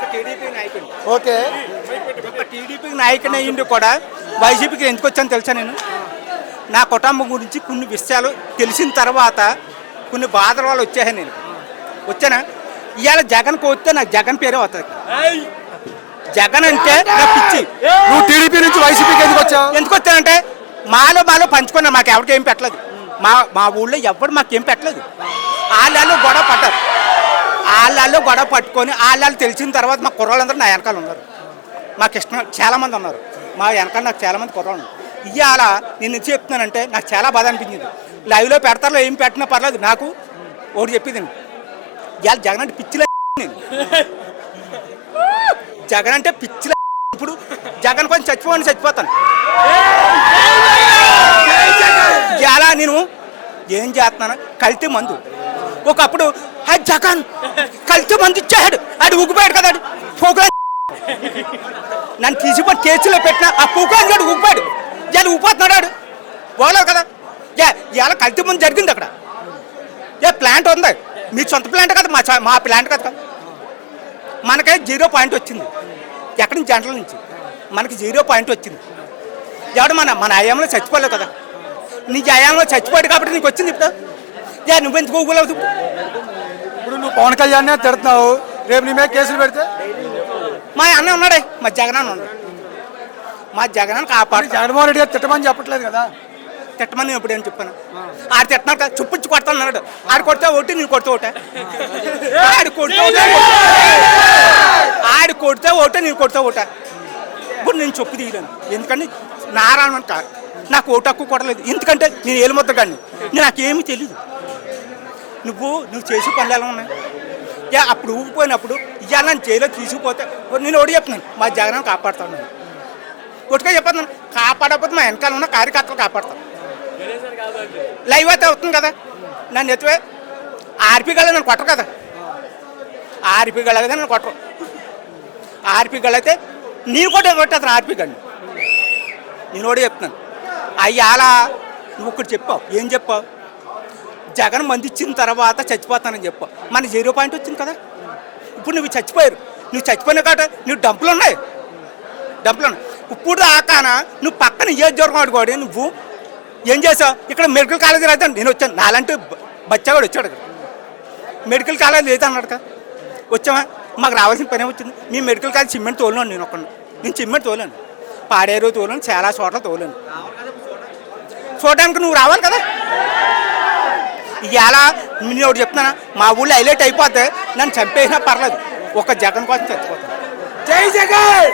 TDP నాయకుడు. Okay. ఒక TDP నాయకుని అయ్యింది కూడా వైసీపీకి ఎందుకు వచ్చాను తెలుసా? నేను నా కుటుంబం గురించి కొన్ని విషయాలు తెలిసిన తర్వాత కొన్ని బాధల వల్ల వచ్చాను. నేను వచ్చానా ఇవాళ జగన్ వస్తే నాకు జగన్ పేరే వస్తుంది. జగన్ అంటే నా పిచ్చి. నువ్వు టీడీపీ నుంచి వైసీపీకి ఎందుకు వచ్చావు? ఎందుకు వచ్చానంటే మాలో పంచుకున్నా. మాకు ఎవరికి ఏం పెట్టలేదు. మా ఊళ్ళో ఎవరు మాకేం పెట్టలేదు. వాళ్ళు గొడవ పడ్డారు. వాళ్ళు గొడవ పట్టుకొని వాళ్ళు తెలిసిన తర్వాత మా కుర్రాళ్ళందరూ నా వెనకాల ఉన్నారు. మాకు ఇష్టం చాలామంది ఉన్నారు. మా వెనకాల నాకు చాలామంది కుర్రాళ్ళు. ఇవాళ నేను ఎందుకు చెప్తున్నానంటే నాకు చాలా బాధ అనిపించింది. లైవ్లో పెడతారో ఏం పెట్టినా పర్లేదు. నాకు ఒకటి చెప్పేది ఇవాళ జగన్ అంటే పిచ్చిలే. జగన్ అంటే పిచ్చిలే. ఇప్పుడు జగన్ కొంచెం చచ్చిపోతాను. ఇవాళ నేను ఏం చేస్తున్నాను? కల్తీ మందు. ఒకప్పుడు జగన్ కల్తీ మందు ఇచ్చాడు. అది ఉగ్గిపోయాడు కదా. పోకులా నన్ను తీసుకొని కేసులో పెట్టిన ఆ పూకాన్ని కూడా ఊపాడు. ఇవాళ ఊపోతున్నాడు. పోలేదు కదా. ఇవాళ కల్తీ మందు జరిగింది అక్కడ. ప్లాంట్ ఉంది. మీ సొంత ప్లాంట్ కదా, మా ప్లాంట్ కదా. మనకే 0 పాయింట్ వచ్చింది. ఎక్కడి నుంచి? జంటల నుంచి మనకి 0 పాయింట్ వచ్చింది. ఎవడు మన అయాంలో చచ్చిపోలేవు కదా. నీ అయాంలో చచ్చిపోయాడు కాబట్టి నీకు వచ్చింది. ఇప్పుడు నువ్వెందుకు ఊగులేవు? ఇప్పుడు నువ్వు పవన్ కళ్యాణ్ తిడుతున్నావు, రేపు నీ మీద కేసులు పెడితే? మా అన్న ఉన్నాడే, మా జగన్ అన్న ఉన్నాడు. మా జగన్ కాపాడు. జగన్మోహన్ రెడ్డి గారు తిట్టమని చెప్పట్లేదు కదా. తిట్టమని ఎప్పుడు ఏం చెప్పాను? ఆడు తిట్టినాడు కదా, చుప్పించి కొడతాను అన్నాడు. ఆడు కొడితే ఒకటి, నేను కొడితే ఒకటే. ఆడు కొడితే నేను కొడితే ఒకటే. ఇప్పుడు నేను చెప్పు తీయలేను. ఎందుకంటే నారాయణ నాకు ఓటు హక్కు కొట్టలేదు. ఎందుకంటే నేను ఏలుముద్ద కానీ నాకేమీ తెలీదు. నువ్వు చేసే పనులు ఎలా ఉన్నాయి? అప్పుడు ఊగిపోయినప్పుడు ఇవాళ నన్ను జైల్లో తీసుకుపోతే నేను ఒకటి చెప్తున్నాను, మా జగన్ కాపాడుతాను. ఒకటిగా చెప్పాను, కాపాడకపోతే మా వెనకాల ఉన్న కార్యకర్తలు కాపాడతాను. లైవ్ అయితే అవుతుంది కదా. నన్ను ఎత్తువే ఆర్పీ గల నన్ను కొట్టరు కదా. ఆర్పీ గల కదా నన్ను కొట్టరు. ఆర్పీ గల అయితే నేను కూడా కొట్టేస్తాను. ఆర్పీ గడిని నేను కూడా చెప్తున్నాను. అయ్యాల నువ్వు ఒకటి చెప్పావు. ఏం చెప్పావు? జగన్ మంది ఇచ్చిన తర్వాత చచ్చిపోతానని చెప్పావు. మన 0 పాయింట్ వచ్చింది కదా. ఇప్పుడు నువ్వు చచ్చిపోయారు. నువ్వు చచ్చిపోయినా కాబట్టి నువ్వు డంపులు ఉన్నాయి. ఇప్పుడు దాకాన నువ్వు పక్కన ఏ జ్వరం ఆడుకోడు. నువ్వు ఏం చేసావు? ఇక్కడ మెడికల్ కాలేజీ రాదు. నేను వచ్చాను. నాలంటే బచ్చాగాడు వచ్చాడు. ఇక్కడ మెడికల్ కాలేజ్ లేదన్నాడు కదా. వచ్చామా? మాకు రావాల్సిన పనే వచ్చింది. మీ మెడికల్ కాలేజ్ సిమెంట్ తోలేను. నేను సిమెంట్ తోలేను, పాడేరు తోలేను, చాలా చోట్ల తోలేను. చూడడానికి నువ్వు రావాలి కదా. ఇవాళ నేను ఒకటి చెప్తున్నాను, మా ఊళ్ళో హైలైట్ అయిపోతే నన్ను చంపేసినా పర్లేదు. ఒక జగన్ కోసం చచ్చిపోతాను. జై జగన్.